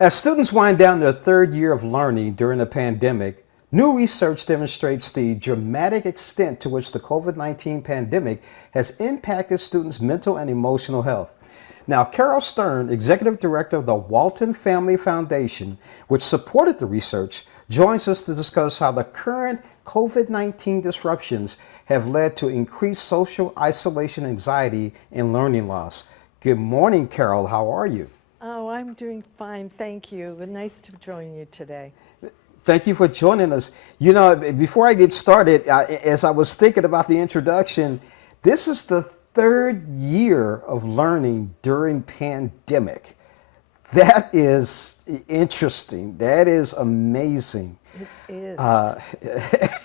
As students wind down their third year of learning during the pandemic, new research demonstrates the dramatic extent to which the COVID-19 pandemic has impacted students' mental and emotional health. Now, Caryl Stern, Executive Director of the Walton Family Foundation, which supported the research, joins us to discuss how the current COVID-19 disruptions have led to increased social isolation, anxiety, and learning loss. Good morning, Caryl. How are you? Oh, I'm doing fine, thank you. Nice to join you today. Thank you for joining us. You know, before I get started, as I was thinking about the introduction, this is the third year of learning during pandemic. That is interesting. That is amazing. It is.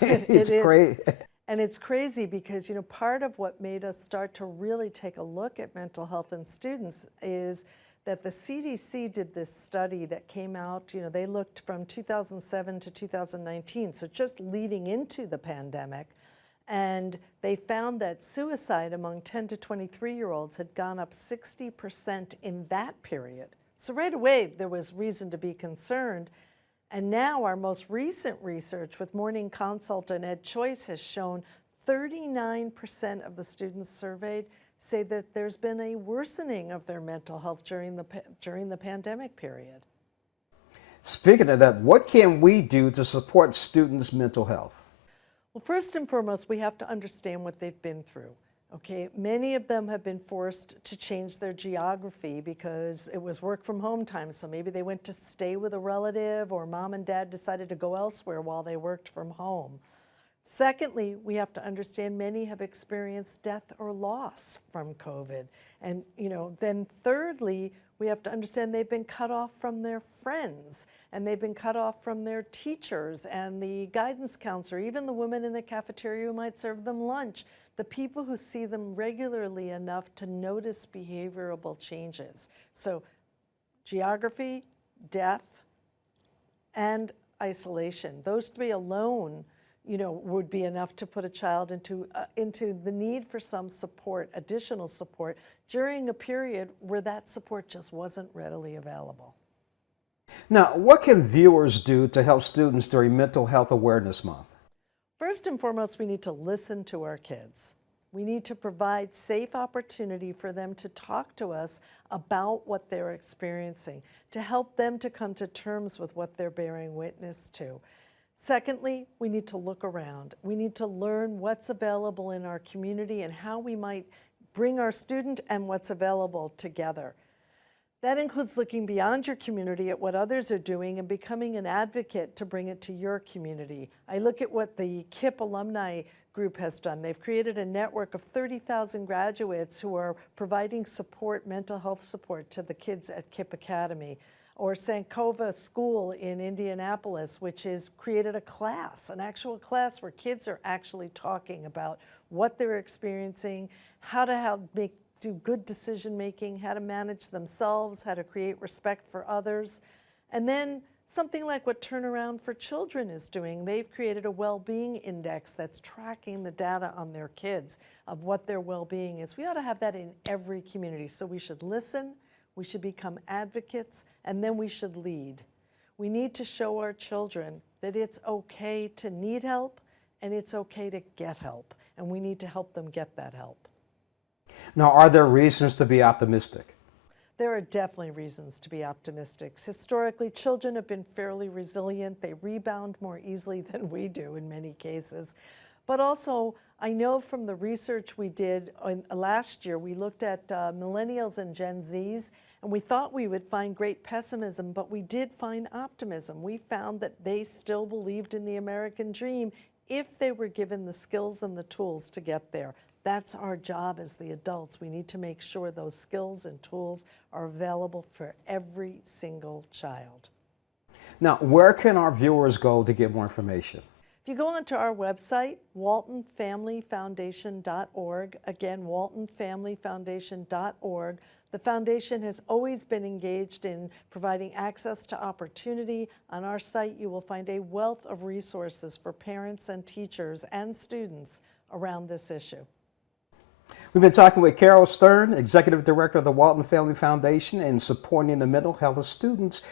It's It is. great. And it's crazy because, part of what made us start to really take a look at mental health in students is that the CDC did this study that came out, they looked from 2007 to 2019, so just leading into the pandemic, and they found that suicide among 10 to 23-year-olds had gone up 60% in that period. So right away, there was reason to be concerned. And now our most recent research with Morning Consult and EdChoice has shown 39% of the students surveyed say that there's been a worsening of their mental health during the pandemic period. Speaking of that, what can we do to support students' mental health? Well, first and foremost, we have to understand what they've been through. Okay, many of them have been forced to change their geography because it was work from home time. So maybe they went to stay with a relative, or mom and dad decided to go elsewhere while they worked from home. Secondly, we have to understand many have experienced death or loss from COVID. And, then thirdly, we have to understand they've been cut off from their friends, and they've been cut off from their teachers and the guidance counselor, even the woman in the cafeteria who might serve them lunch, the people who see them regularly enough to notice behavioral changes. So geography, death, and isolation, those three alone would be enough to put a child into the need for some support, additional support, during a period where that support just wasn't readily available. Now, what can viewers do to help students during Mental Health Awareness Month? First and foremost, we need to listen to our kids. We need to provide safe opportunity for them to talk to us about what they're experiencing, to help them to come to terms with what they're bearing witness to. Secondly, we need to look around. We need to learn what's available in our community and how we might bring our student and what's available together. That includes looking beyond your community at what others are doing and becoming an advocate to bring it to your community. I look at what the KIPP alumni group has done. They've created a network of 30,000 graduates who are providing support, mental health support, to the kids at KIPP Academy. Or Sankova School in Indianapolis, which has created a class, an actual class where kids are actually talking about what they're experiencing, how to do good decision making, how to manage themselves, how to create respect for others. And then something like what Turnaround for Children is doing. They've created a well-being index that's tracking the data on their kids of what their well-being is. We ought to have that in every community. So we should listen, we should become advocates, and then we should lead. We need to show our children that it's okay to need help and it's okay to get help, and we need to help them get that help. Now, are there reasons to be optimistic? There are definitely reasons to be optimistic. Historically, children have been fairly resilient. They rebound more easily than we do in many cases. But also, I know from the research we did last year, we looked at millennials and Gen Zs, and we thought we would find great pessimism, but we did find optimism. We found that they still believed in the American dream if they were given the skills and the tools to get there. That's our job as the adults. We need to make sure those skills and tools are available for every single child. Now, where can our viewers go to get more information? If you go onto our website, waltonfamilyfoundation.org, again, waltonfamilyfoundation.org, the foundation has always been engaged in providing access to opportunity. On our site, you will find a wealth of resources for parents and teachers and students around this issue. We've been talking with Caryl Stern, Executive Director of the Walton Family Foundation, and supporting the mental health of students,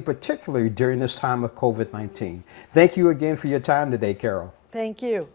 particularly during this time of COVID-19. Thank you again for your time today, Caryl. Thank you.